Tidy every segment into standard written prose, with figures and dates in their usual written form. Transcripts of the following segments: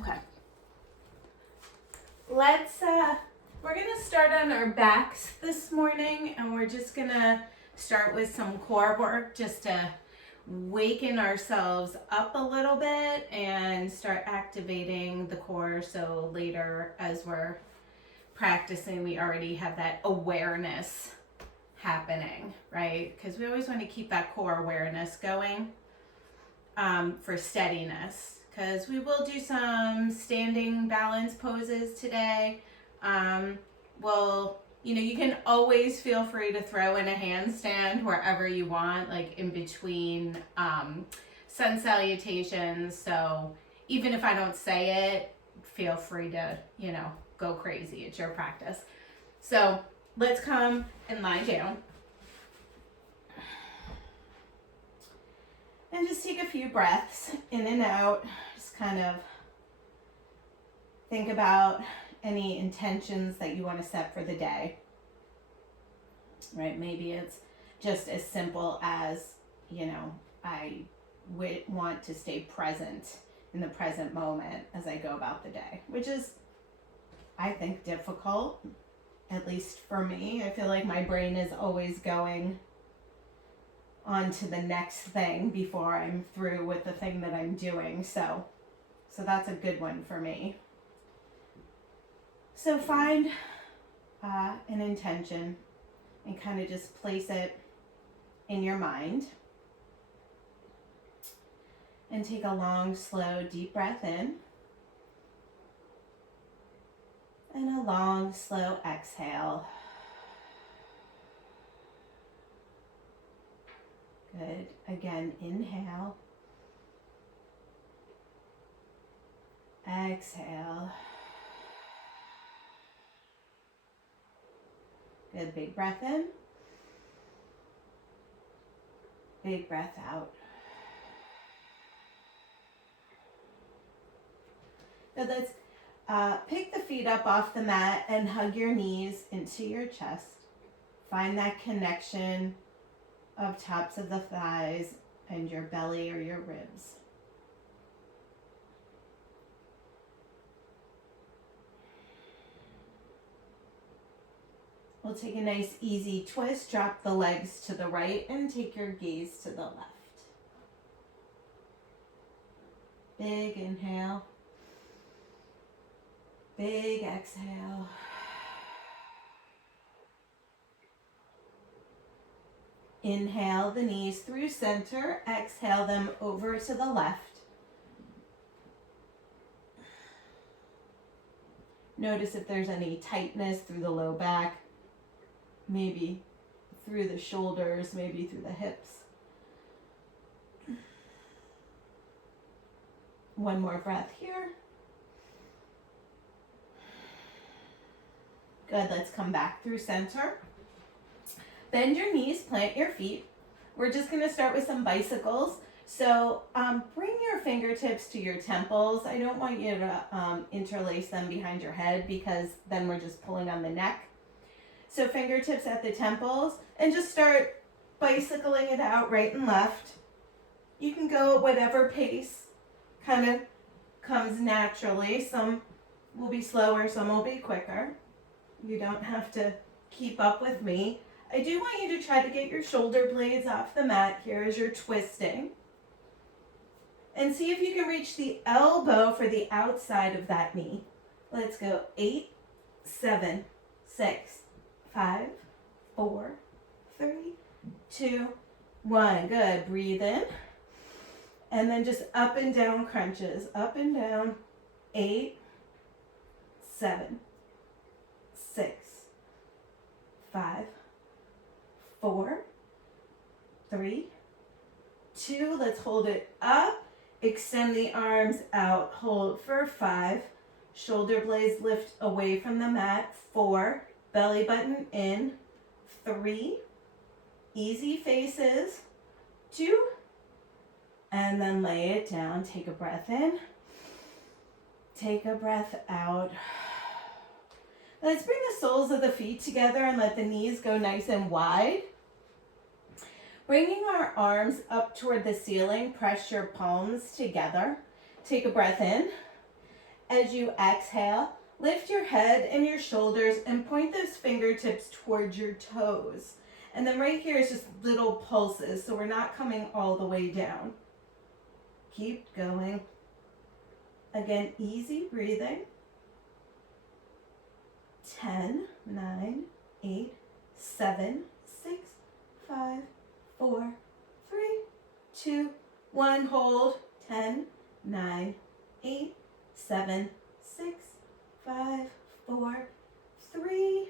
Okay. We're gonna start on our backs this morning, and we're just gonna start with some core work just to waken ourselves up a little bit and start activating the core, so later as we're practicing we already have that awareness happening, right? Because we always want to keep that core awareness going for steadiness, because we will do some standing balance poses today. Well, you can always feel free to throw in a handstand wherever you want, like in between sun salutations. So even if I don't say it, feel free to, go crazy. It's your practice. So let's come and lie down. And just take a few breaths in and out. Just kind of think about any intentions that you want to set for the day. Right? Maybe it's just as simple as, I want to stay present in the present moment as I go about the day, which is, I think, difficult, at least for me. I feel like my brain is always going on to the next thing before I'm through with the thing that I'm doing. So that's a good one for me. So find an intention and kind of just place it in your mind. And take a long, slow, deep breath in. And a long, slow exhale. Good. Again, inhale. Exhale. Good. Big breath in. Big breath out. Good. Let's pick the feet up off the mat and hug your knees into your chest. Find that connection of tops of the thighs and your belly or your ribs. We'll take a nice easy twist, drop the legs to the right and take your gaze to the left. Big inhale. Big exhale. Inhale the knees through center. Exhale them over to the left. Notice if there's any tightness through the low back, maybe through the shoulders, maybe through the hips. One more breath here. Good, let's come back through center. Bend your knees, plant your feet. We're just gonna start with some bicycles. So bring your fingertips to your temples. I don't want you to interlace them behind your head because then we're just pulling on the neck. So fingertips at the temples and just start bicycling it out right and left. You can go at whatever pace kind of comes naturally. Some will be slower, some will be quicker. You don't have to keep up with me. I do want you to try to get your shoulder blades off the mat here as you're twisting. And see if you can reach the elbow for the outside of that knee. Let's go. 8, 7, 6, 5, 4, 3, 2, 1. Good. Breathe in. And then just up and down crunches. Up and down. 8, 7, 6, 5, 4, 3, 2. Let's hold it up. Extend the arms out. Hold for 5. Shoulder blades lift away from the mat. 4. Belly button in. 3. Easy faces. 2. And then lay it down. Take a breath in. Take a breath out. Let's bring the soles of the feet together and let the knees go nice and wide. Bringing our arms up toward the ceiling, press your palms together. Take a breath in. As you exhale, lift your head and your shoulders and point those fingertips towards your toes. And then right here is just little pulses, so we're not coming all the way down. Keep going. Again, easy breathing. 10, 9, 8, 7, 6, 5, 4, 3, 2, 1. Hold. 10, 9, 8, 7, 6, 5, 4, 3,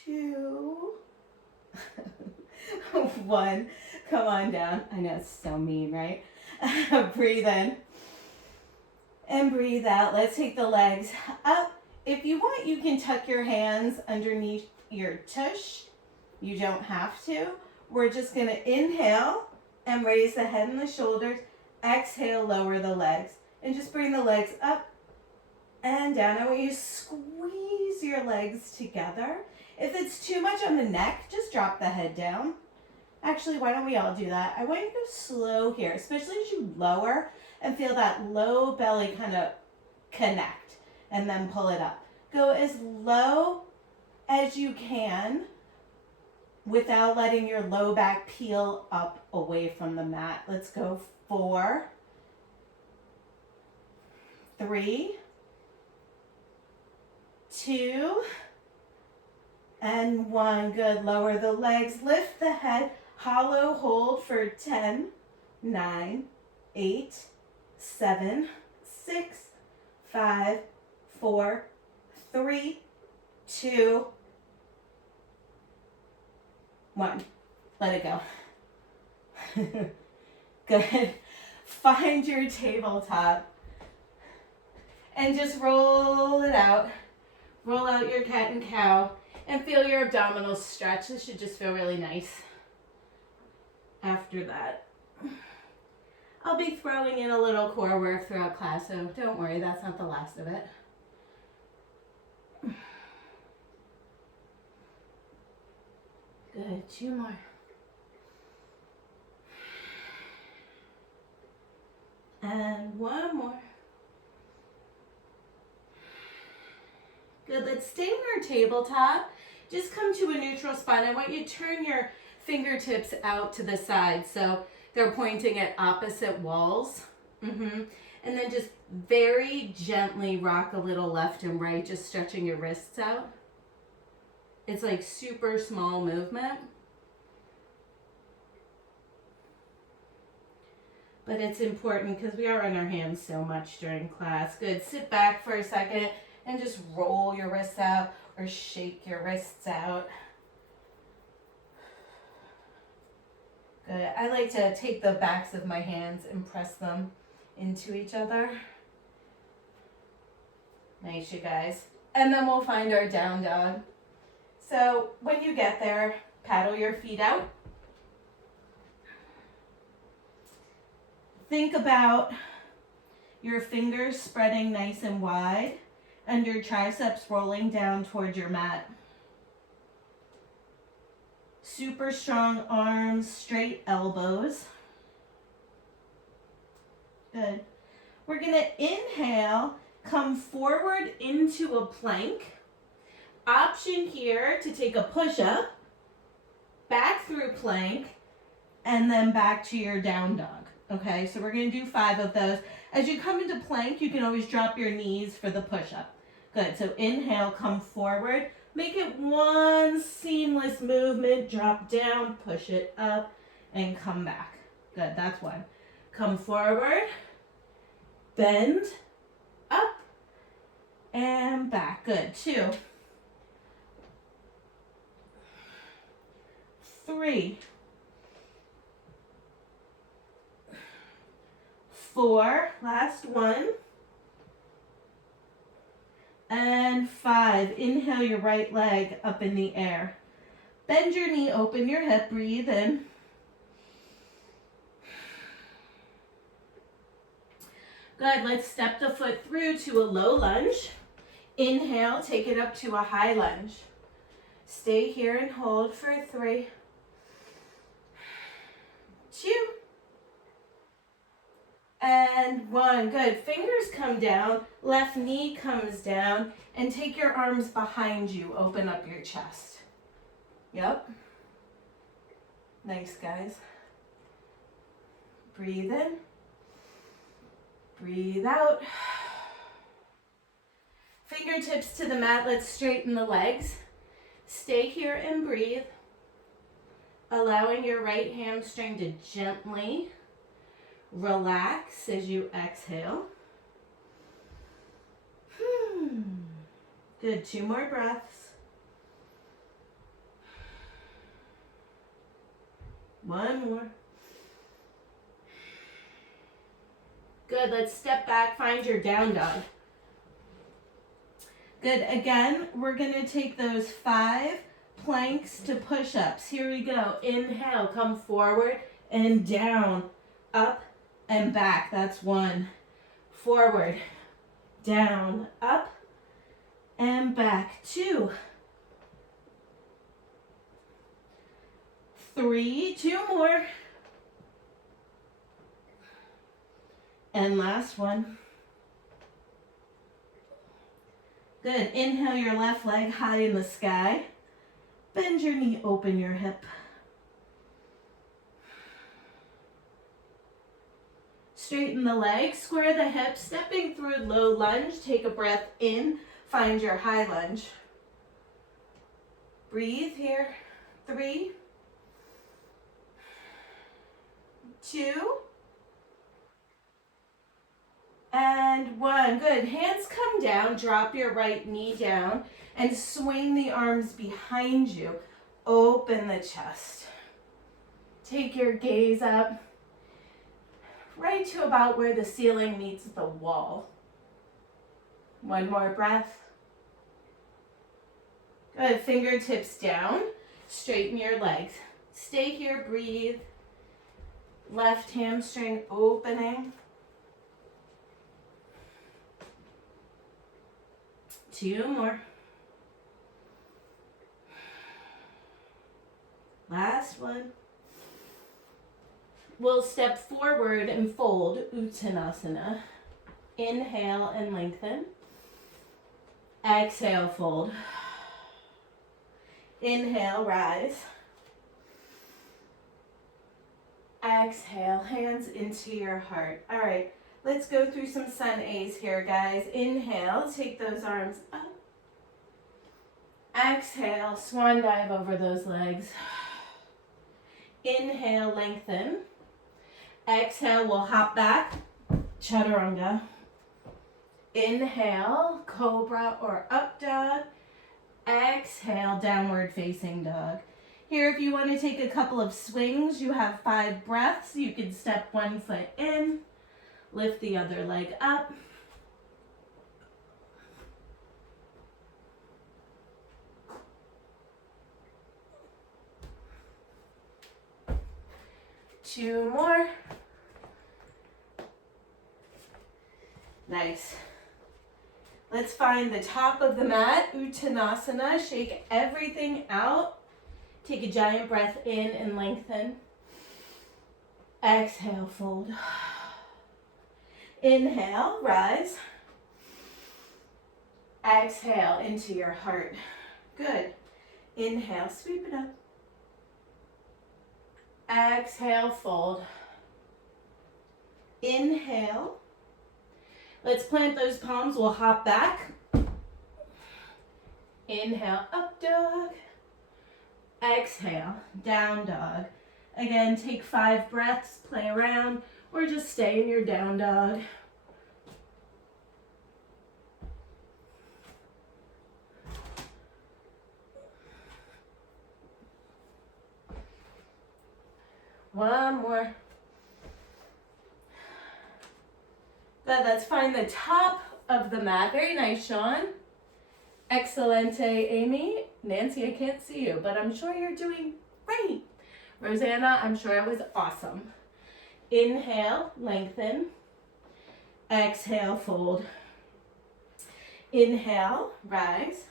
2, 1. Come on down. I know it's so mean, right? Breathe in and breathe out. Let's take the legs up. If you want, you can tuck your hands underneath your tush. You don't have to. We're just going to inhale and raise the head and the shoulders. Exhale, lower the legs. And just bring the legs up and down. I want you to squeeze your legs together. If it's too much on the neck, just drop the head down. Actually, why don't we all do that? I want you to go slow here, especially as you lower and feel that low belly kind of connect and then pull it up. Go as low as you can without letting your low back peel up away from the mat. Let's go 4, 3, 2, and 1. Good. Lower the legs, lift the head, hollow hold for 10, 9, 8, 7, 6, 5, 4, 3, 2, 1. Let it go. Good. Find your tabletop and just roll it out. Roll out your cat and cow and feel your abdominals stretch. This should just feel really nice. After that, I'll be throwing in a little core work throughout class, so don't worry, that's not the last of it. Good, 2 more. And 1 more. Good, let's stay on our tabletop. Just come to a neutral spot. I want you to turn your fingertips out to the side so they're pointing at opposite walls. And then just very gently rock a little left and right, just stretching your wrists out. It's like super small movement. But it's important because we are on our hands so much during class. Good, sit back for a second and just roll your wrists out or shake your wrists out. Good. I like to take the backs of my hands and press them into each other. Nice, you guys. And then we'll find our down dog. So when you get there, paddle your feet out. Think about your fingers spreading nice and wide and your triceps rolling down towards your mat. Super strong arms, straight elbows. Good. We're going to inhale, come forward into a plank. Option here to take a push-up, back through plank, and then back to your down dog. Okay, so we're going to do 5 of those. As you come into plank, you can always drop your knees for the push-up. Good, so inhale, come forward. Make it one seamless movement. Drop down, push it up, and come back. Good, that's 1. Come forward, bend, up, and back. Good, 2. 3. 4, last 1. And 5, inhale your right leg up in the air. Bend your knee, open your hip, breathe in. Good, let's step the foot through to a low lunge. Inhale, take it up to a high lunge. Stay here and hold for 3, 2, And 1, good. Fingers come down, left knee comes down, and take your arms behind you. Open up your chest. Yep. Nice, guys. Breathe in. Breathe out. Fingertips to the mat. Let's straighten the legs. Stay here and breathe. Allowing your right hamstring to gently relax as you exhale. Good, 2 more breaths. 1 more. Good, let's step back, find your down dog. Good, again, we're gonna take those 5 planks to push-ups. Here we go. Inhale, come forward and down, up and back. That's 1. Forward, down, up and back. 2. 3, 2 more. And last 1. Good. Inhale your left leg high in the sky. Bend your knee, open your hip. Straighten the legs, square the hips, stepping through low lunge. Take a breath in, find your high lunge. Breathe here. 3, 2, and 1. Good. Hands come down, drop your right knee down, and swing the arms behind you. Open the chest. Take your gaze up, right to about where the ceiling meets the wall. 1 more breath. Good. Fingertips down, straighten your legs. Stay here, breathe. Left hamstring opening. 2 more. Last 1. We'll step forward and fold, Uttanasana. Inhale and lengthen. Exhale, fold. Inhale, rise. Exhale, hands into your heart. All right, let's go through some sun A's here, guys. Inhale, take those arms up. Exhale, swan dive over those legs. Inhale, lengthen. Exhale, we'll hop back, chaturanga. Inhale, cobra or up dog. Exhale, downward facing dog. Here, if you want to take a couple of swings, you have 5 breaths. You can step 1 foot in, lift the other leg up. Two more. Nice. Let's find the top of the mat, Uttanasana. Shake everything out. Take a giant breath in and lengthen. Exhale, fold. Inhale, rise. Exhale into your heart. Good. Inhale, sweep it up. Exhale, fold. Inhale. Let's plant those palms. We'll hop back. Inhale, up dog. Exhale, down dog. Again, take 5 breaths, play around, or just stay in your down dog. One more. Good, let's find the top of the mat. Very nice, Sean. Excelente, Amy. Nancy, I can't see you, but I'm sure you're doing great. Rosanna, I'm sure it was awesome. Inhale, lengthen. Exhale, fold. Inhale, rise.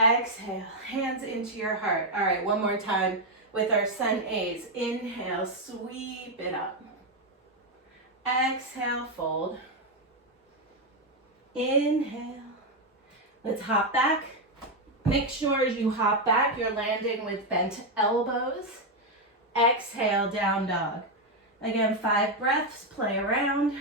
Exhale, hands into your heart. All right, one more time with our sun A's. Inhale, sweep it up. Exhale, fold. Inhale. Let's hop back. Make sure as you hop back, you're landing with bent elbows. Exhale, down dog. Again, 5 breaths, play around.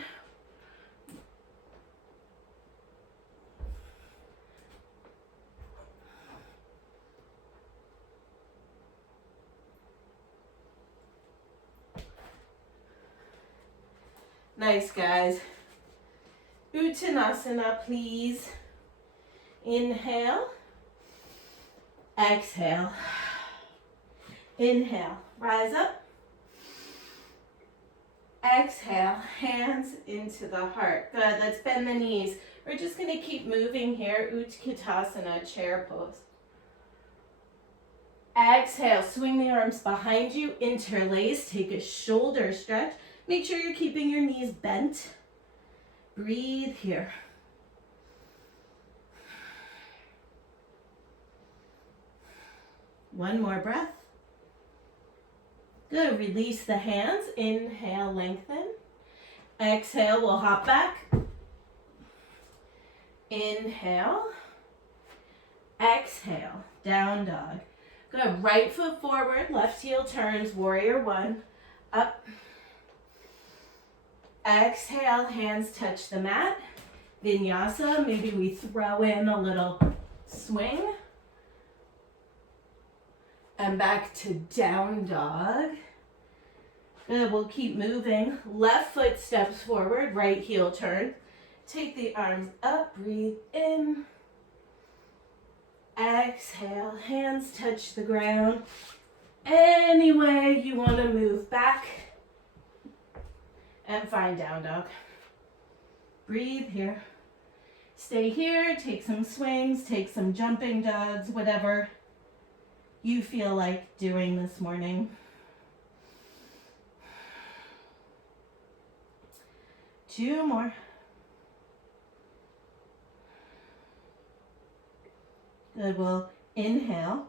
Nice, guys. Uttanasana, please. Inhale. Exhale. Inhale. Rise up. Exhale. Hands into the heart. Good. Let's bend the knees. We're just going to keep moving here. Utkatasana, chair pose. Exhale. Swing the arms behind you. Interlace. Take a shoulder stretch. Make sure you're keeping your knees bent. Breathe here. One more breath. Good. Release the hands. Inhale, lengthen. Exhale, we'll hop back. Inhale. Exhale, down dog. Good. Right foot forward, left heel turns, warrior one. Up. Exhale, hands touch the mat. Vinyasa, maybe we throw in a little swing. And back to down dog. Good, we'll keep moving. Left foot steps forward, right heel turn. Take the arms up, breathe in. Exhale, hands touch the ground. Any way you want to move back. And find down dog. Breathe here. Stay here, take some swings, take some jumping dogs, whatever you feel like doing this morning. Two more. Good, we'll inhale.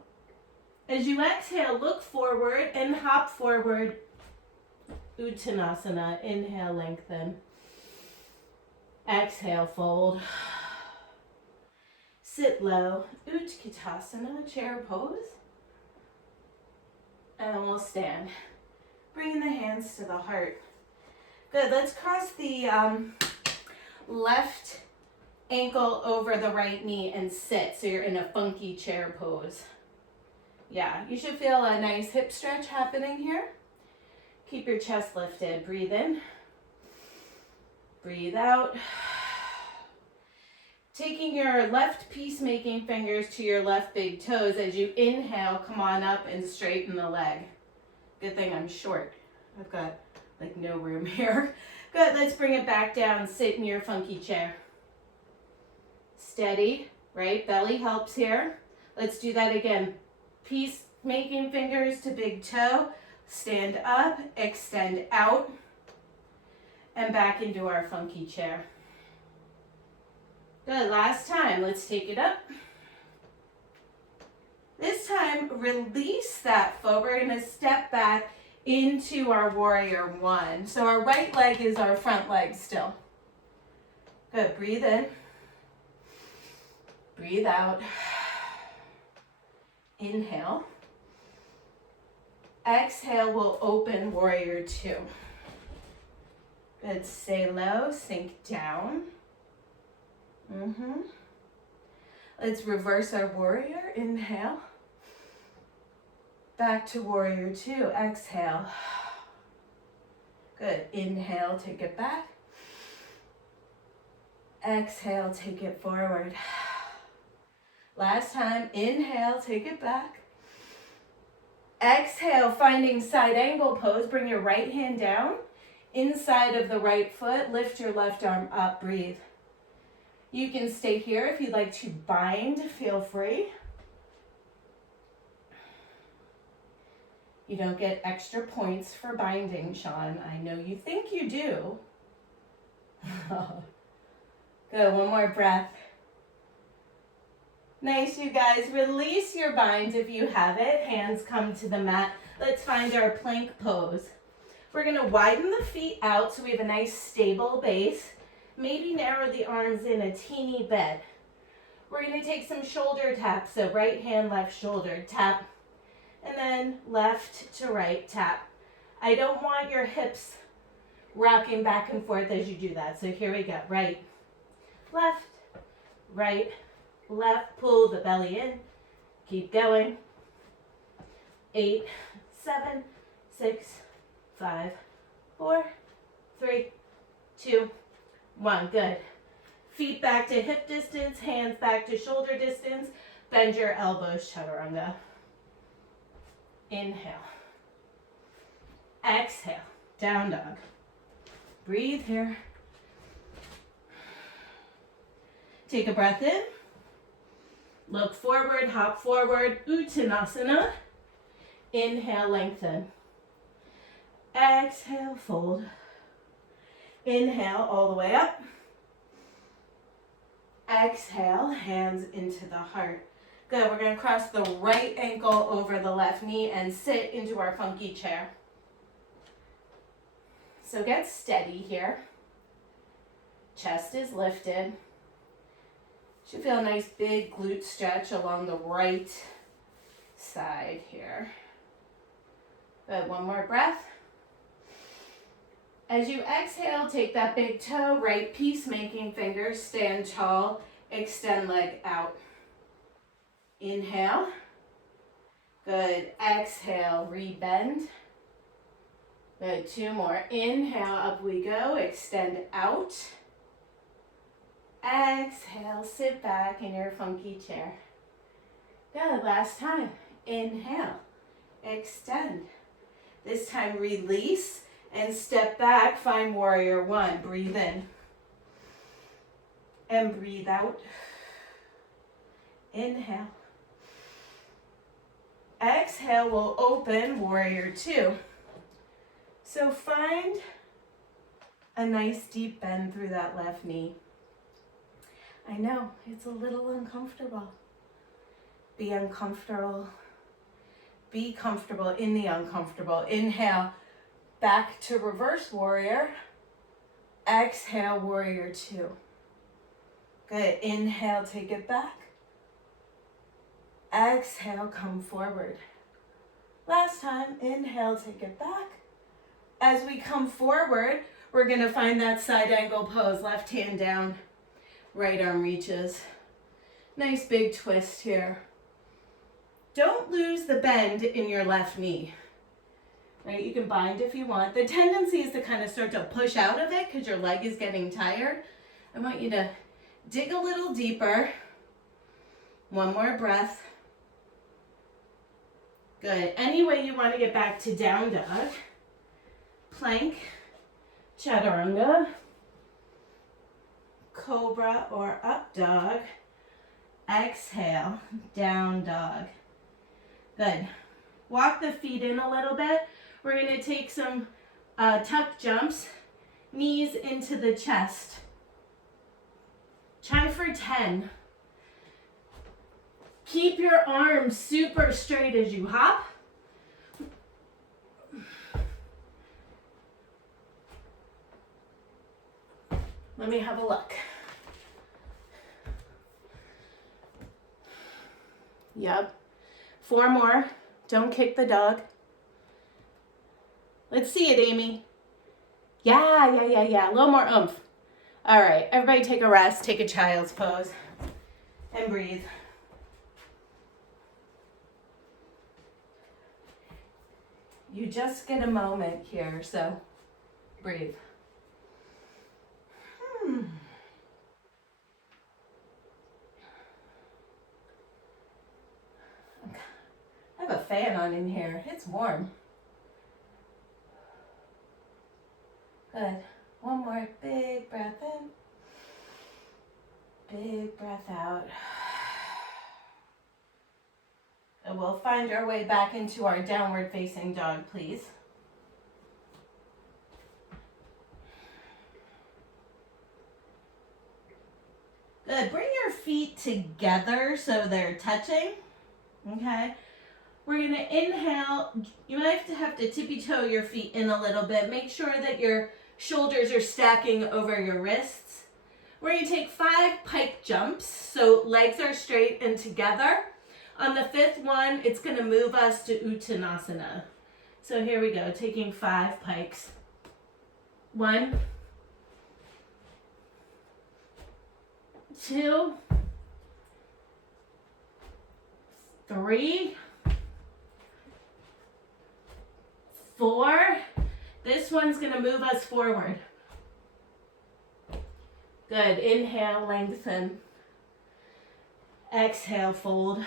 As you exhale, look forward and hop forward. Uttanasana, inhale, lengthen. Exhale, fold. Sit low, Utkatasana, chair pose. And we'll stand. Bring the hands to the heart. Good, let's cross the left ankle over the right knee and sit so you're in a funky chair pose. Yeah, you should feel a nice hip stretch happening here. Keep your chest lifted. Breathe in. Breathe out. Taking your left peacemaking fingers to your left big toes. As you inhale, come on up and straighten the leg. Good thing I'm short. I've got like no room here. Good, let's bring it back down. Sit in your funky chair. Steady, right? Belly helps here. Let's do that again. Peacemaking fingers to big toe. Stand up, extend out, and back into our funky chair. Good, last time, let's take it up. This time, release that foot. We're gonna step back into our warrior one. So our right leg is our front leg still. Good, breathe in. Breathe out. Inhale. Exhale, we'll open warrior two. Good, stay low, sink down. Let's reverse our warrior, inhale. Back to warrior two, exhale. Good, inhale, take it back. Exhale, take it forward. Last time, inhale, take it back. Exhale, finding side angle pose. Bring your right hand down, inside of the right foot. Lift your left arm up, breathe. You can stay here if you'd like to bind, feel free. You don't get extra points for binding, Sean. I know you think you do. Good, one more breath. Nice, you guys. Release your bind if you have it. Hands come to the mat. Let's find our plank pose. We're gonna widen the feet out so we have a nice stable base. Maybe narrow the arms in a teeny bit. We're gonna take some shoulder taps, so right hand, left shoulder, tap, and then left to right, tap. I don't want your hips rocking back and forth as you do that. So here we go, right, left, right, left, pull the belly in, keep going. 8, 7, 6, 5, 4, 3, 2, 1, good. Feet back to hip distance, hands back to shoulder distance, bend your elbows, chaturanga. Inhale. Exhale, down dog. Breathe here. Take a breath in. Look forward, hop forward, Uttanasana. Inhale, lengthen. Exhale, fold. Inhale, all the way up. Exhale, hands into the heart. Good, we're gonna cross the right ankle over the left knee and sit into our funky chair. So get steady here. Chest is lifted. Should feel a nice big glute stretch along the right side here. Good, one more breath. As you exhale, take that big toe, right peacemaking finger, stand tall, extend leg out. Inhale. Good, exhale, rebend. Good, 2 more. Inhale, up we go, extend out. Exhale, sit back in your funky chair. Good, last time. Inhale, extend. This time release and step back, find warrior 1. Breathe in. And breathe out. Inhale. Exhale, we'll open warrior 2. So find a nice deep bend through that left knee. I know, it's a little uncomfortable. Be uncomfortable. Be comfortable in the uncomfortable. Inhale, back to reverse warrior. Exhale, warrior 2. Good, inhale, take it back. Exhale, come forward. Last time, inhale, take it back. As we come forward, we're gonna find that side angle pose. Left hand down, right arm reaches. Nice big twist here. Don't lose the bend in your left knee. Right, you can bind if you want. The tendency is to kind of start to push out of it because your leg is getting tired. I want you to dig a little deeper. One more breath. Good. Any way you want to get back to down dog. Plank, chaturanga, cobra or up dog. Exhale, down dog. Good. Walk the feet in a little bit. We're going to take some tuck jumps, knees into the chest. Try for 10. Keep your arms super straight as you hop. Let me have a look. Yep. 4 more. Don't kick the dog. Let's see it, Amy. Yeah. A little more oomph. All right, everybody take a rest. Take a child's pose. And breathe. You just get a moment here, so breathe. I have a fan on in here. It's warm. Good. One more big breath in. Big breath out. And we'll find our way back into our downward facing dog, please. Good. Bring your feet together so they're touching. Okay. We're going to inhale. You might have to tippy toe your feet in a little bit. Make sure that your shoulders are stacking over your wrists. We're going to take 5 pike jumps, so legs are straight and together. On the 5th one, it's going to move us to Uttanasana. So here we go, taking 5 pikes. 1, 2, 3, 4. This one's going to move us forward. Good. Inhale, lengthen. Exhale, fold.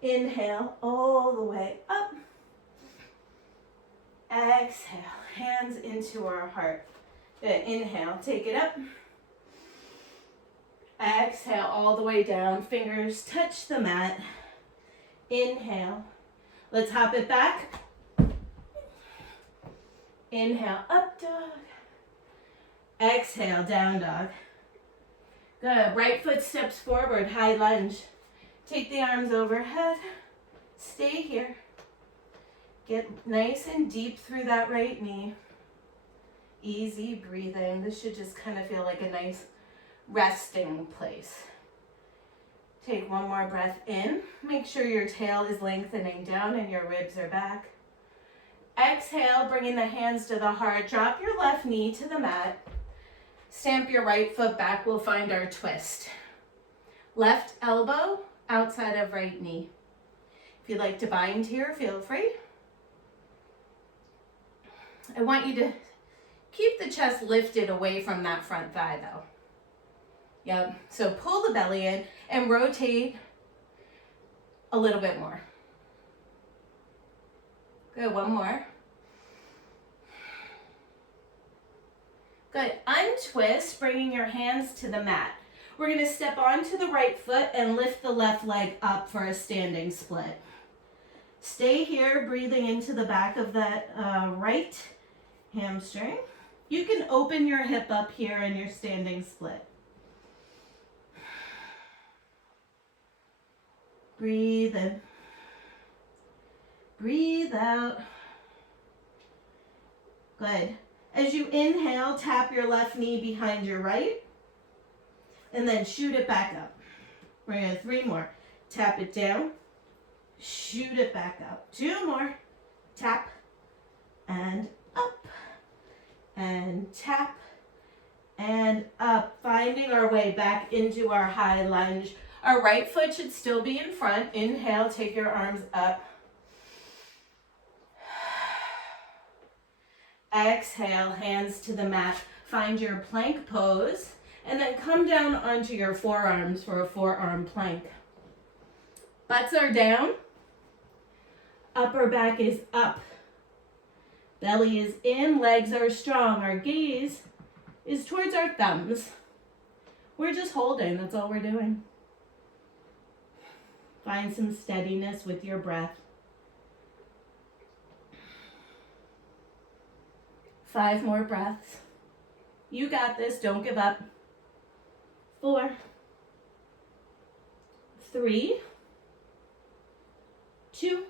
Inhale all the way up. Exhale, hands into our heart. Good. Inhale, take it up. Exhale all the way down. Fingers touch the mat. Inhale. Let's hop it back. Inhale, up dog. Exhale, down dog. Good. Right foot steps forward, high lunge. Take the arms overhead. Stay here. Get nice and deep through that right knee. Easy breathing. This should just kind of feel like a nice resting place. Take one more breath in. Make sure your tail is lengthening down and your ribs are back. Exhale, bringing the hands to the heart. Drop your left knee to the mat. Stamp your right foot back. We'll find our twist. Left elbow outside of right knee. If you'd like to bind here, feel free. I want you to keep the chest lifted away from that front thigh though. Yep, so pull the belly in and rotate a little bit more. Good, one more. Good, untwist, bringing your hands to the mat. We're gonna step onto the right foot and lift the left leg up for a standing split. Stay here, breathing into the back of that right hamstring. You can open your hip up here in your standing split. Breathe in. Breathe out. Good. As you inhale, tap your left knee behind your right. And then shoot it back up. We're going to 3 more. Tap it down. Shoot it back up. 2 more. Tap. And up. And tap. And up. Finding our way back into our high lunge. Our right foot should still be in front. Inhale, take your arms up. Exhale, hands to the mat. Find your plank pose. And then come down onto your forearms for a forearm plank. Butts are down. Upper back is up. Belly is in, legs are strong. Our gaze is towards our thumbs. We're just holding, that's all we're doing. Find some steadiness with your breath. 5 more breaths. You got this, don't give up. 4, 3, 2.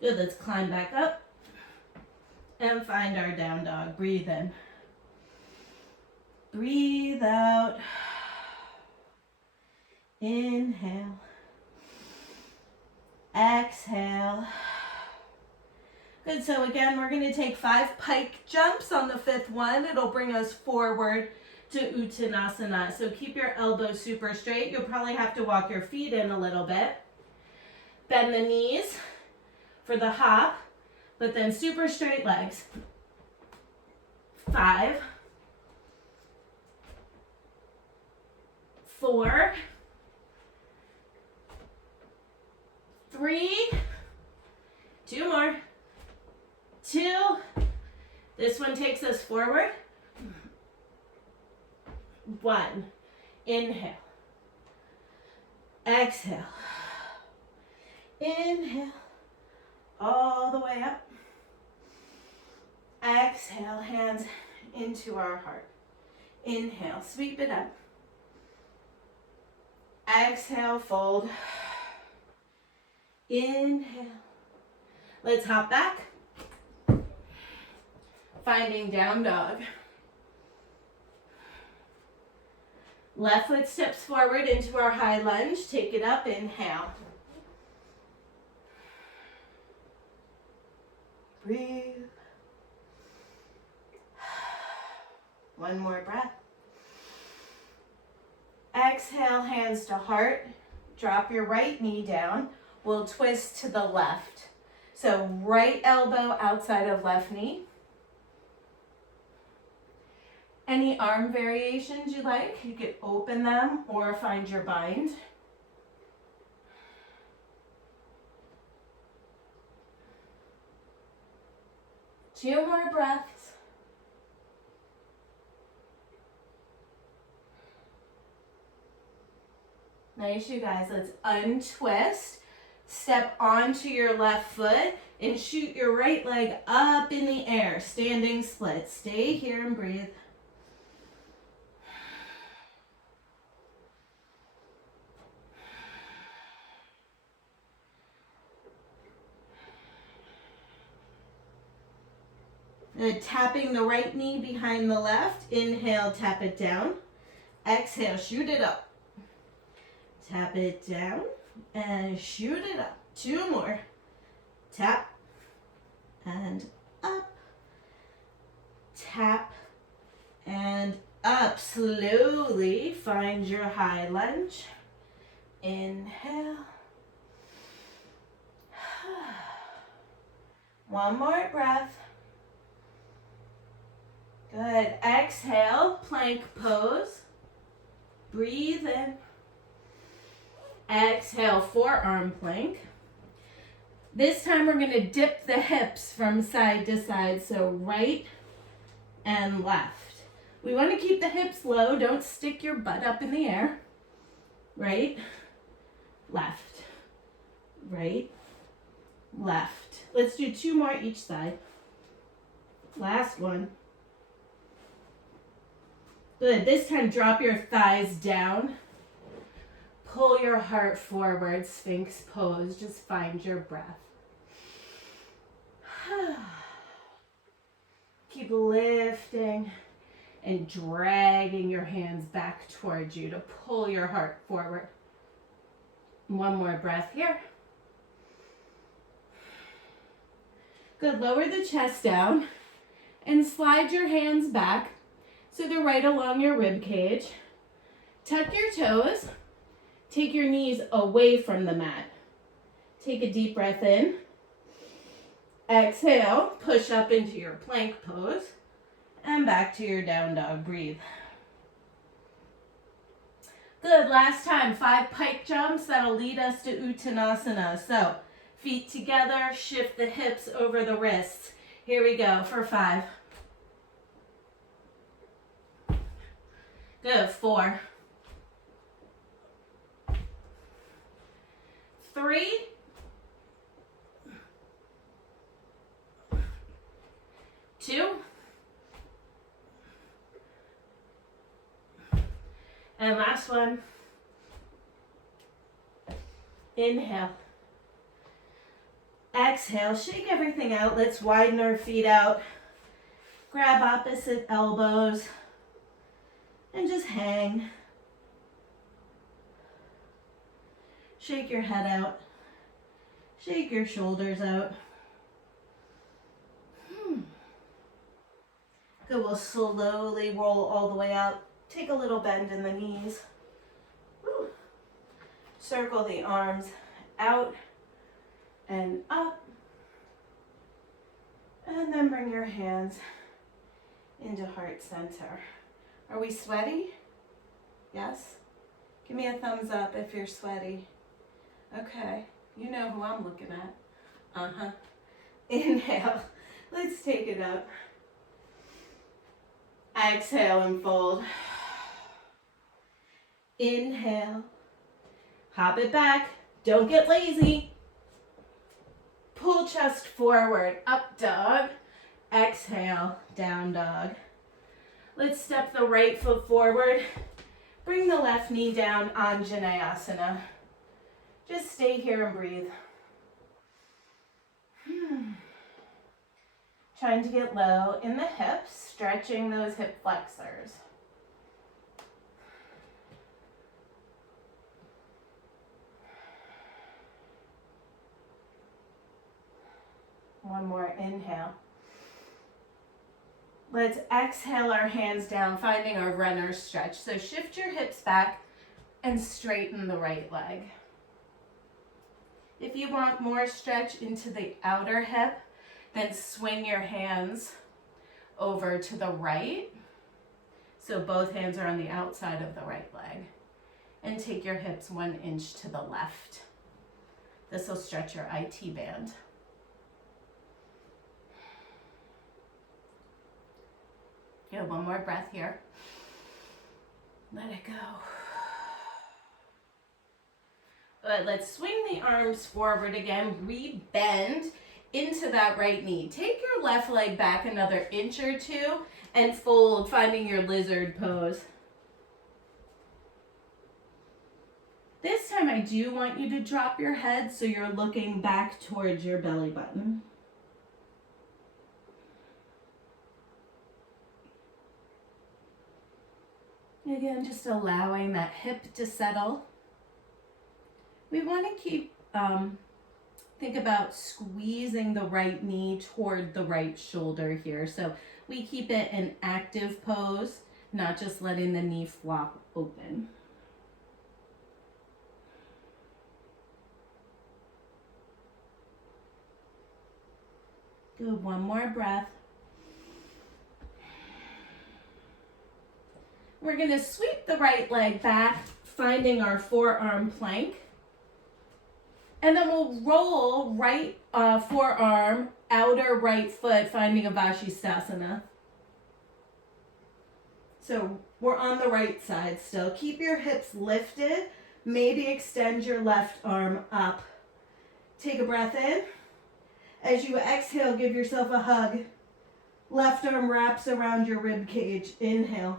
Good, let's climb back up and find our down dog. Breathe in. Breathe out. Inhale. Exhale. Good, so again, we're going to take 5 pike jumps on the 5th one. It'll bring us forward to Uttanasana. So keep your elbows super straight. You'll probably have to walk your feet in a little bit. Bend the knees for the hop, but then super straight legs. 5, 4, 3, 2 more, 2. This one takes us forward. 1. Inhale. Exhale. Inhale. All the way up. Exhale, hands into our heart. Inhale, sweep it up. Exhale, fold. Inhale. Let's hop back. Finding down dog. Left foot steps forward into our high lunge. Take it up, inhale. Breathe. One more breath. Exhale, hands to heart. Drop your right knee down. We'll twist to the left. So right elbow outside of left knee. Any arm variations you like, you could open them or find your bind. Two more breaths. Nice, you guys. Let's untwist. Step onto your left foot and shoot your right leg up in the air. Standing split. Stay here and breathe. Tapping the right knee behind the left. Inhale, tap it down. Exhale, shoot it up. Tap it down and shoot it up. Two more. Tap and up. Tap and up. Slowly find your high lunge. Inhale. One more breath. Good. Exhale, plank pose. Breathe in. Exhale, forearm plank. This time we're going to dip the hips from side to side, so right and left. We want to keep the hips low. Don't stick your butt up in the air. Right, left, right, left. Let's do two more each side. Last one. Good. This time drop your thighs down. Pull your heart forward, Sphinx pose. Just find your breath. Keep lifting and dragging your hands back towards you to pull your heart forward. One more breath here. Good. Lower the chest down and slide your hands back so they're right along your rib cage. Tuck your toes. Take your knees away from the mat. Take a deep breath in. Exhale, push up into your plank pose. And back to your down dog. Breathe. Good. Last time, 5 pike jumps. That'll lead us to Uttanasana. So, feet together, shift the hips over the wrists. Here we go for 5. Good. 4. 3. 2. And last one. Inhale. Exhale. Shake everything out. Let's widen our feet out. Grab opposite elbows. And just hang. Shake your head out. Shake your shoulders out. Good. We'll slowly roll all the way up. Take a little bend in the knees. Woo. Circle the arms out and up. And then bring your hands into heart center. Are we sweaty? Yes? Give me a thumbs up if you're sweaty. Okay. You know who I'm looking at. Uh-huh. Inhale. Let's take it up. Exhale and fold. Inhale. Hop it back. Don't get lazy. Pull chest forward. Up dog. Exhale. Down dog. Let's step the right foot forward. Bring the left knee down. Anjaneyasana. Just stay here and breathe. Trying to get low in the hips, stretching those hip flexors. One more inhale. Let's exhale our hands down, finding our runner's stretch. So shift your hips back and straighten the right leg. If you want more stretch into the outer hip, then swing your hands over to the right. So both hands are on the outside of the right leg. And take your hips 1 inch to the left. This will stretch your IT band. Good, one more breath here. Let it go. Good, let's swing the arms forward again. Re-bend into that right knee. Take your left leg back another inch or two and fold, finding your lizard pose. This time I do want you to drop your head so you're looking back towards your belly button. Again, just allowing that hip to settle. We want to keep, think about squeezing the right knee toward the right shoulder here. So we keep it an active pose, not just letting the knee flop open. Good, one more breath. We're going to sweep the right leg back, finding our forearm plank. And then we'll roll right forearm, outer right foot, finding a Vashisthasana. So we're on the right side still. Keep your hips lifted. Maybe extend your left arm up. Take a breath in. As you exhale, give yourself a hug. Left arm wraps around your rib cage. Inhale.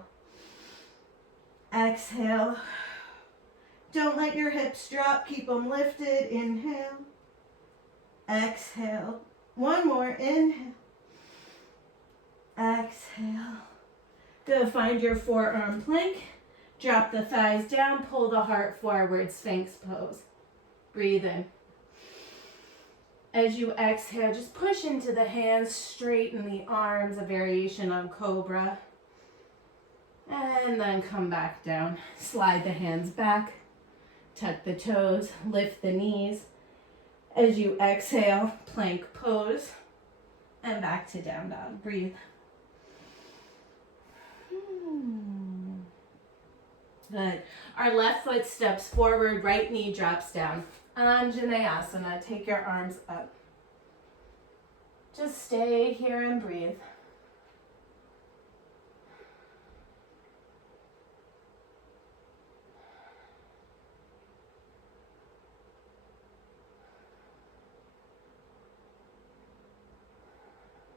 Exhale. Don't let your hips drop. Keep them lifted. Inhale. Exhale. One more. Inhale. Exhale. Go find your forearm plank. Drop the thighs down. Pull the heart forward. Sphinx pose. Breathe in. As you exhale, just push into the hands. Straighten the arms. A variation on Cobra. And then come back down. Slide the hands back. Tuck the toes. Lift the knees. As you exhale, plank pose. And back to down dog. Breathe. Good. Our left foot steps forward. Right knee drops down. Anjaneyasana. Take your arms up. Just stay here and breathe.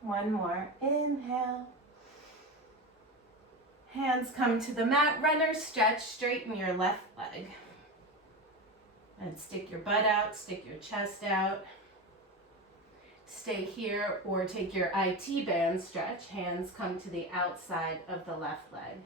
One more. Inhale. Hands come to the mat. Runner stretch. Straighten your left leg. And stick your butt out. Stick your chest out. Stay here or take your IT band stretch. Hands come to the outside of the left leg.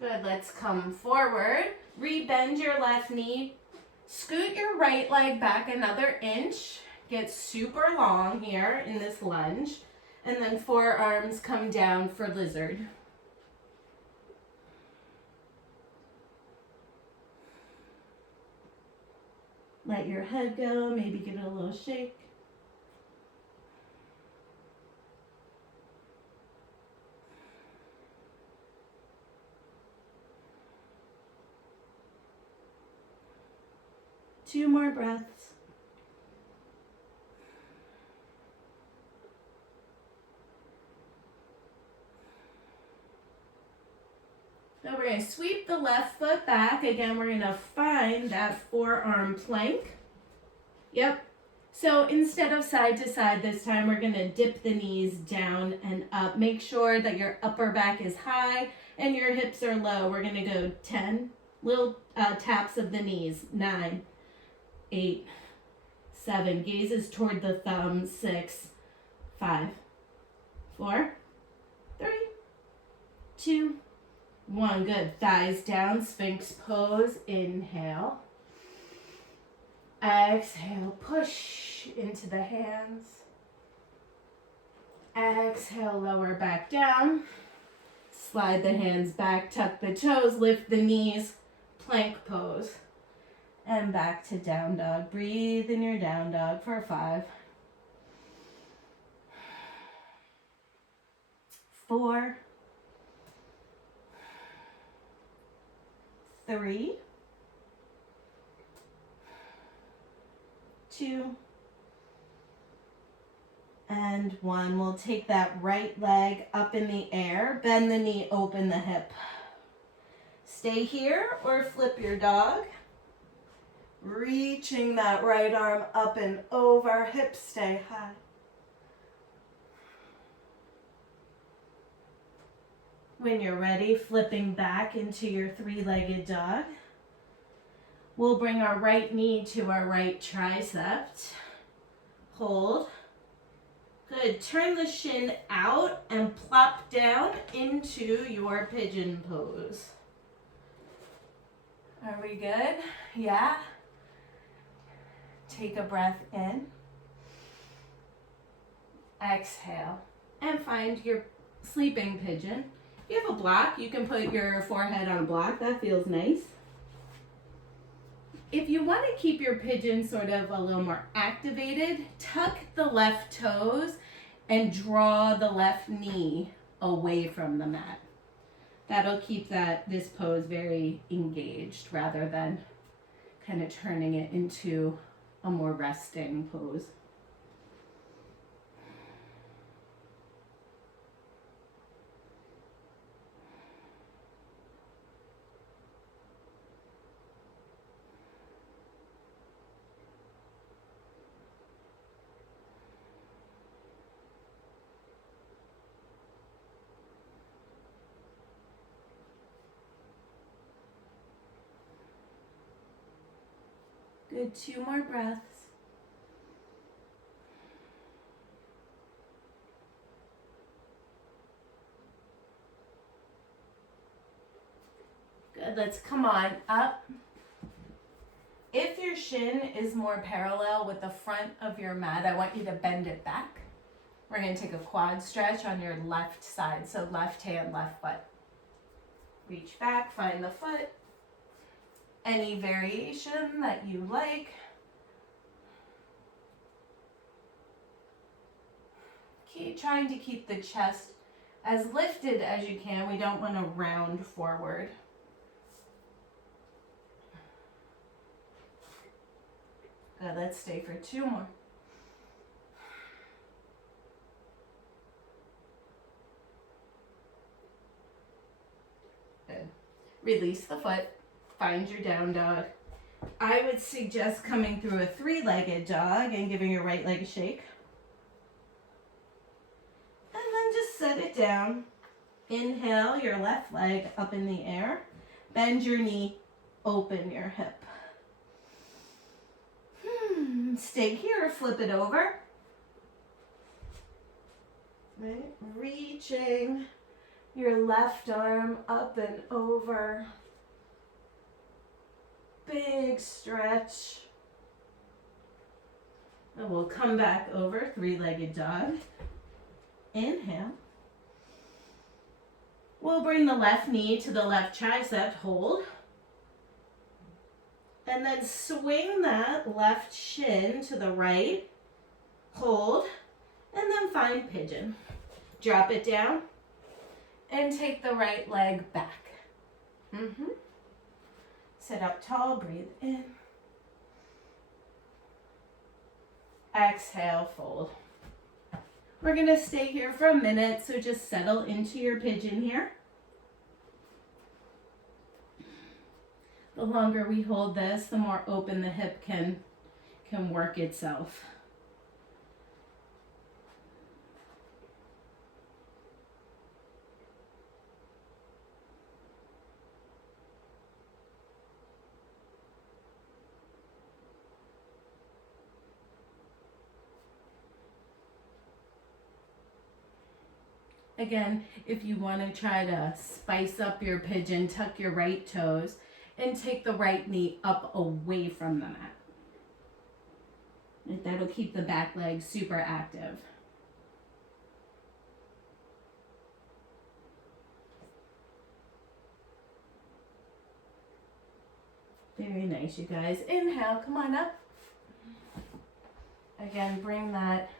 Good, let's come forward. Rebend your left knee. Scoot your right leg back another inch. Get super long here in this lunge. And then forearms come down for lizard. Let your head go, maybe give it a little shake. Two more breaths. So we're going to sweep the left foot back. Again, we're going to find that forearm plank. Yep. So instead of side to side this time, we're gonna dip the knees down and up. Make sure that your upper back is high and your hips are low. We're gonna go 10 little taps of the knees. 9, 8, 7, gazes toward the thumbs. 6, 5, 4, 3, 2, 1. Good. Thighs down, Sphinx pose. Inhale. Exhale, push into the hands. Exhale, lower back down. Slide the hands back, tuck the toes, lift the knees, plank pose. And back to down dog. Breathe in your down dog for 5, 4, 3, 2, and 1. We'll take that right leg up in the air, bend the knee, open the hip. Stay here or flip your dog. Reaching that right arm up and over, hips stay high. When you're ready, flipping back into your 3-legged dog. We'll bring our right knee to our right tricep. Hold. Good. Turn the shin out and plop down into your pigeon pose. Are we good? Yeah. Take a breath in. Exhale. And find your sleeping pigeon. If you have a block, you can put your forehead on a block. That feels nice. If you want to keep your pigeon sort of a little more activated, tuck the left toes and draw the left knee away from the mat. That'll keep this pose very engaged rather than kind of turning it into a more resting pose. Good, 2 more breaths. Good, let's come on up. If your shin is more parallel with the front of your mat, I want you to bend it back. We're going to take a quad stretch on your left side, so left hand, left foot. Reach back, find the foot. Any variation that you like. Keep trying to keep the chest as lifted as you can. We don't want to round forward. Good, let's stay for 2 more. Good. Release the foot. Find your down dog. I would suggest coming through a 3-legged dog and giving your right leg a shake. And then just set it down. Inhale your left leg up in the air. Bend your knee, open your hip. Stay here, flip it over. Right. Reaching your left arm up and over. Big stretch. And we'll come back over, 3-legged dog. Inhale. We'll bring the left knee to the left tricep, hold. And then swing that left shin to the right, hold, and then find pigeon. Drop it down and take the right leg back. Sit up tall, breathe in. Exhale, fold. We're gonna stay here for a minute, so just settle into your pigeon here. The longer we hold this, the more open the hip can work itself. Again, if you want to try to spice up your pigeon, tuck your right toes and take the right knee up away from the mat. That'll keep the back leg super active. Very nice, you guys. Inhale, come on up. Again, bring that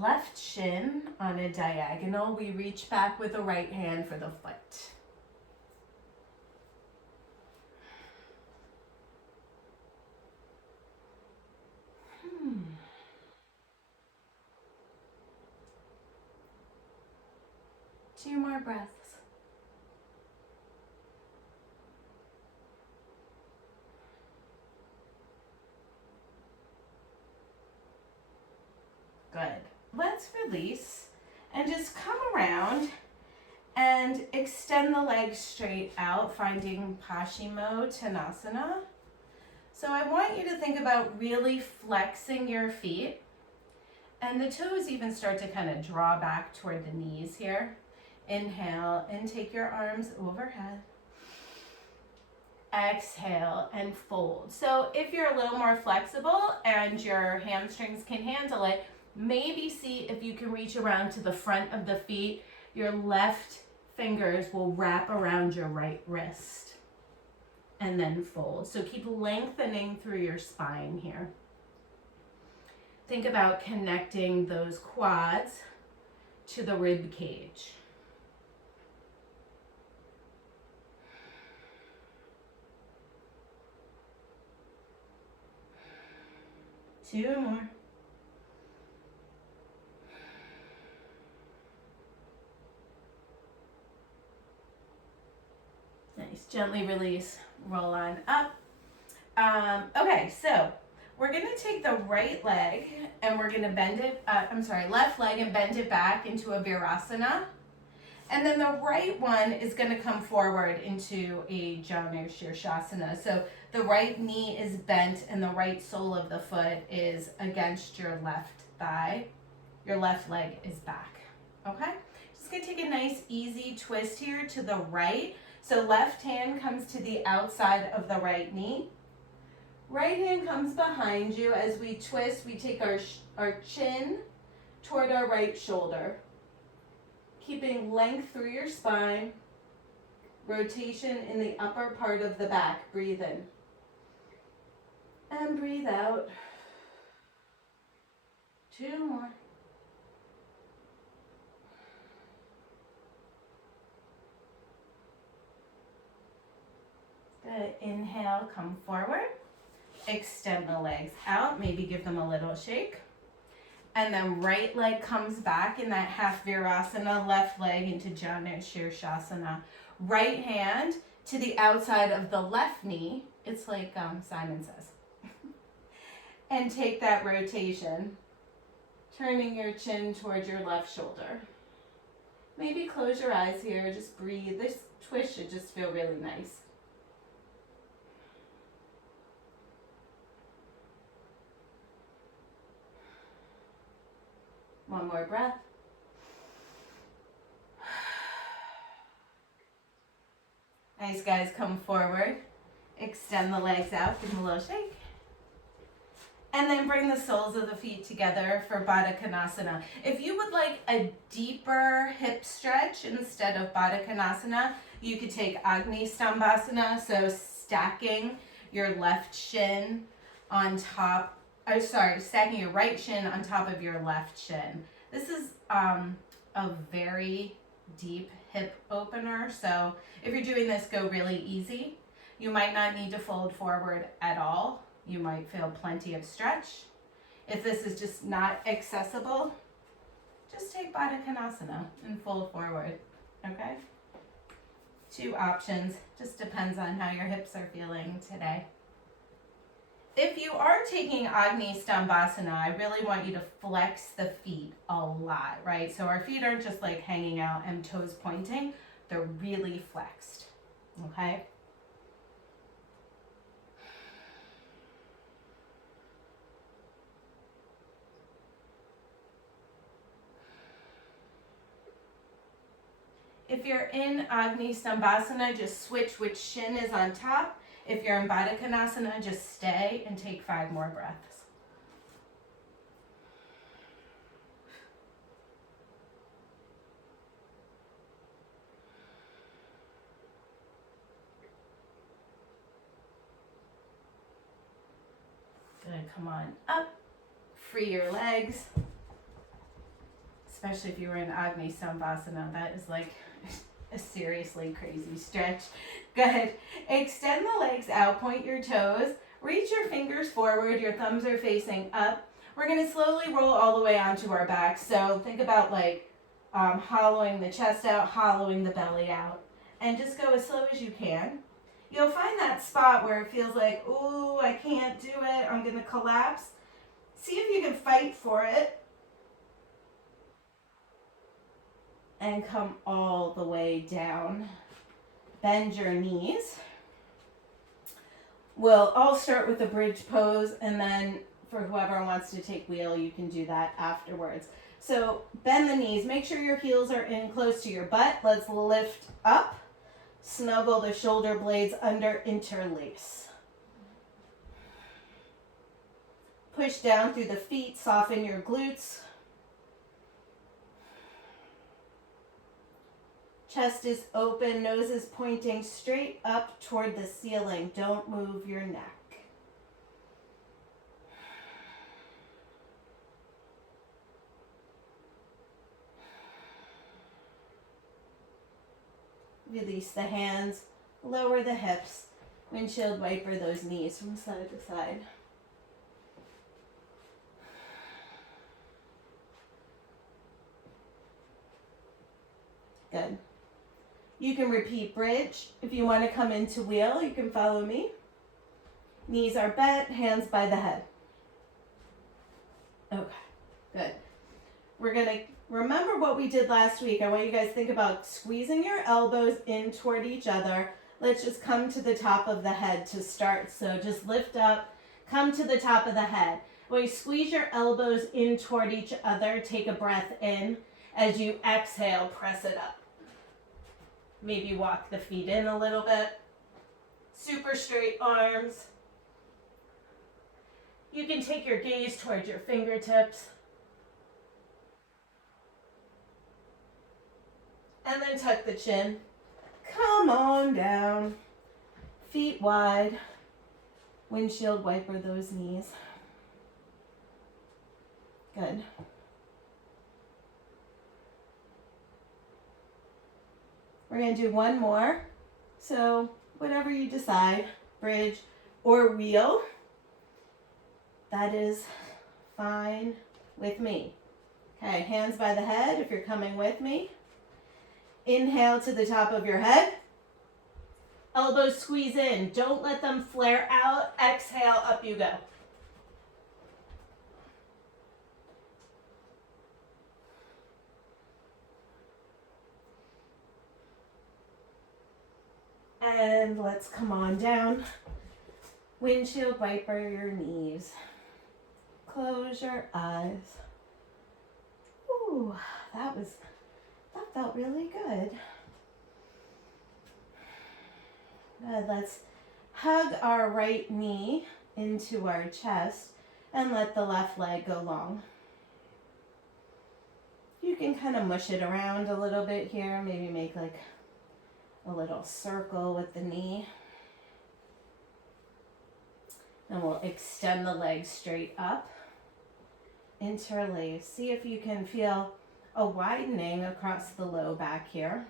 left shin on a diagonal. We reach back with the right hand for the foot. Two more breaths. Good. Let's release and just come around and extend the legs straight out, finding Paschimottanasana. So I want you to think about really flexing your feet, and the toes even start to kind of draw back toward the knees here. Inhale and take your arms overhead. Exhale and fold. So if you're a little more flexible and your hamstrings can handle it, maybe see if you can reach around to the front of the feet. Your left fingers will wrap around your right wrist and then fold. So keep lengthening through your spine here. Think about connecting those quads to the rib cage. Two more. Nice. Gently release, roll on up. Okay, so we're going to take the right leg and we're going to bend it, left leg and bend it back into a Virasana. And then the right one is going to come forward into a Janu Shirshasana. So the right knee is bent and the right sole of the foot is against your left thigh. Your left leg is back. Okay? Just going to take a nice easy twist here to the right. So left hand comes to the outside of the right knee. Right hand comes behind you. As we twist, we take our chin toward our right shoulder. Keeping length through your spine. Rotation in the upper part of the back. Breathe in. And breathe out. Two more. Good. Inhale, come forward. Extend the legs out. Maybe give them a little shake. And then right leg comes back in that half Virasana, left leg into Janu Shirshasana. Right hand to the outside of the left knee. It's like Simon says. And take that rotation, turning your chin towards your left shoulder. Maybe close your eyes here, just breathe. This twist should just feel really nice. One more breath. Nice, guys, come forward. Extend the legs out, give them a little shake. And then bring the soles of the feet together for Baddha Konasana. If you would like a deeper hip stretch instead of Baddha Konasana, you could take Agni Stambhasana, so stacking your left shin on top, stacking your right shin on top of your left shin. This is a very deep hip opener, so if you're doing this, go really easy. You might not need to fold forward at all. You might feel plenty of stretch. If this is just not accessible, just take Baddha Konasana and fold forward, okay? Two options, just depends on how your hips are feeling today. If you are taking Agni Stambhasana, I really want you to flex the feet a lot, right? So our feet aren't just like hanging out and toes pointing, they're really flexed, okay? If you're in Agni Stambhasana, just switch which shin is on top. If you're in Baddha Konasana, just stay and take 5 more breaths. Good, come on up. Free your legs. Especially if you were in Agni Stambhasana, that is like a seriously crazy stretch. Good. Extend the legs out, point your toes, reach your fingers forward, your thumbs are facing up. We're going to slowly roll all the way onto our back. So think about like hollowing the chest out, hollowing the belly out, and just go as slow as you can. You'll find that spot where it feels like, ooh, I can't do it, I'm going to collapse. See if you can fight for it. And come all the way down. Bend your knees. We'll all start with a bridge pose, and then for whoever wants to take wheel, you can do that afterwards. So bend the knees. Make sure your heels are in close to your butt. Let's lift up. Snuggle the shoulder blades under, interlace. Push down through the feet, soften your glutes. Chest is open, nose is pointing straight up toward the ceiling. Don't move your neck. Release the hands, lower the hips, windshield wiper those knees from side to side. Good. You can repeat bridge. If you want to come into wheel, you can follow me. Knees are bent, hands by the head. Okay, good. We're going to remember what we did last week. I want you guys to think about squeezing your elbows in toward each other. Let's just come to the top of the head to start. So just lift up, come to the top of the head. When you squeeze your elbows in toward each other, take a breath in. As you exhale, press it up. Maybe walk the feet in a little bit. Super straight arms. You can take your gaze towards your fingertips. And then tuck the chin. Come on down. Feet wide. Windshield wiper those knees. Good. We're going to do one more. So whatever you decide, bridge or wheel, that is fine with me. Okay, hands by the head if you're coming with me. Inhale to the top of your head. Elbows squeeze in. Don't let them flare out. Exhale, up you go. And let's come on down. Windshield wiper your knees. Close your eyes. Ooh, that felt really good. Good, let's hug our right knee into our chest and let the left leg go long. You can kind of mush it around a little bit here, maybe make like a little circle with the knee. And we'll extend the legs straight up. Interlace. See if you can feel a widening across the low back here.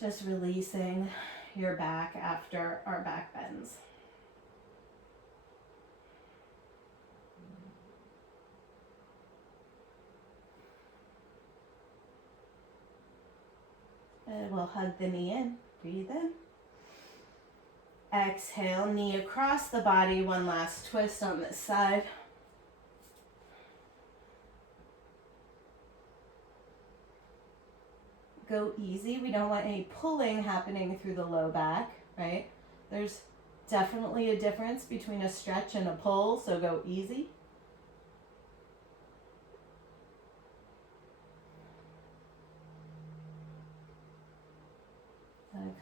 Just releasing your back after our back bends. And we'll hug the knee in. Breathe in. Exhale, knee across the body. One last twist on this side. Go easy. We don't want any pulling happening through the low back, right? There's definitely a difference between a stretch and a pull, so go easy.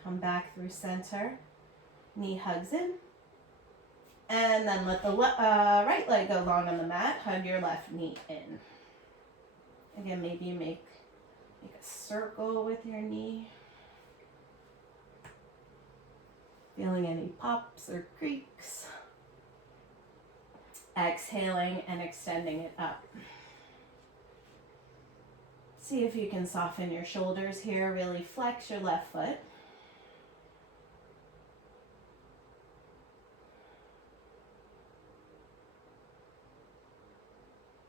Come back through center. Knee hugs in. And then let the right leg go long on the mat. Hug your left knee in. Again, maybe you make a circle with your knee. Feeling any pops or creaks. Exhaling and extending it up. See if you can soften your shoulders here. Really flex your left foot.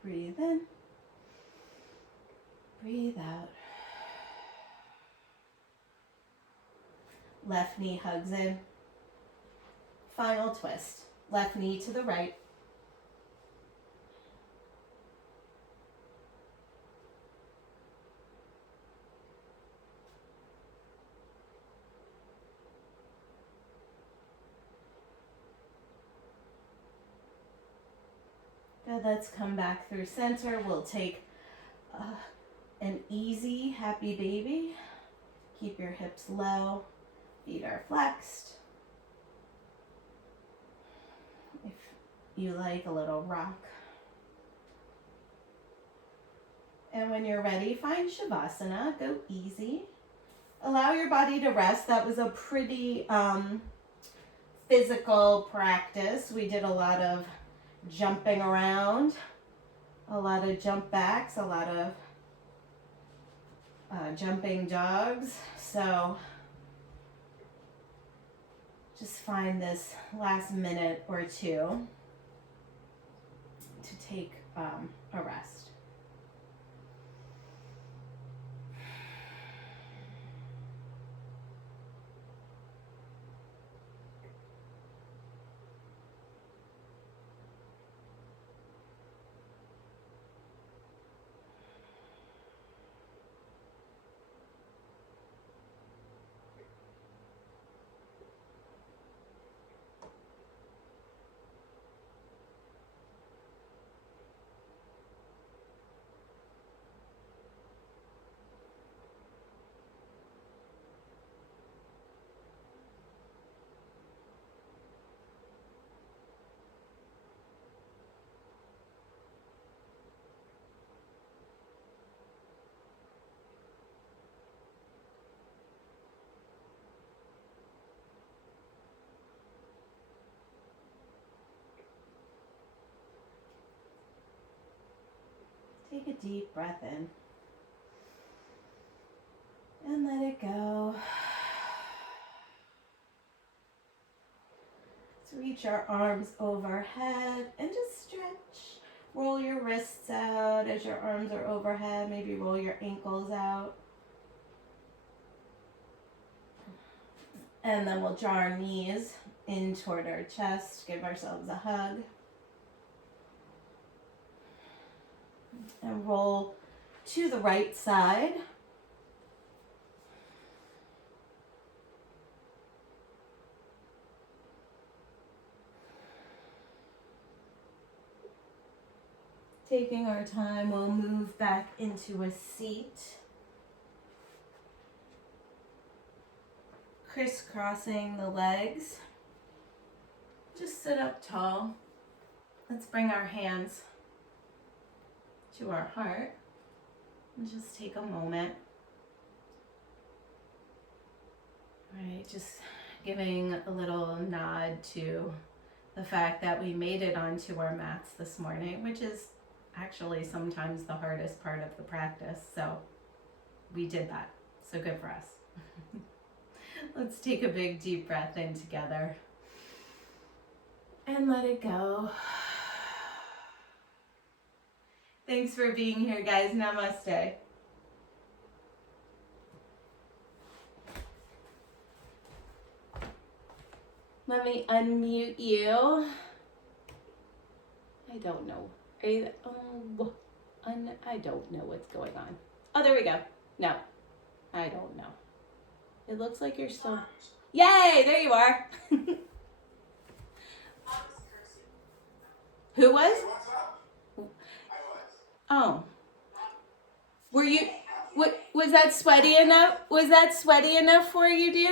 Breathe in. Breathe out. Left knee hugs in. Final twist. Left knee to the right. Good, let's come back through center. We'll take an easy happy baby. Keep your hips low, feet are flexed. If you like, a little rock. And when you're ready, find Shavasana, go easy. Allow your body to rest. That was a pretty physical practice. We did a lot of jumping around, a lot of jump backs, a lot of jumping jogs. So just find this last minute or two to take a rest. Take a deep breath in and let it go. Let's reach our arms overhead and just stretch. Roll your wrists out as your arms are overhead. Maybe roll your ankles out. And then we'll draw our knees in toward our chest. Give ourselves a hug. And roll to the right side. Taking our time, we'll move back into a seat. Crisscrossing the legs. Just sit up tall. Let's bring our hands to our heart and just take a moment. All right, just giving a little nod to the fact that we made it onto our mats this morning, which is actually sometimes the hardest part of the practice. So we did that. So good for us. Let's take a big deep breath in together and let it go. Thanks for being here, guys. Namaste. Let me unmute you. I don't know. I don't know what's going on. Oh, there we go. No, I don't know. It looks like you're still... Yay, there you are. Who was? Oh. Were you... Was that sweaty enough? Was that sweaty enough for you, dear?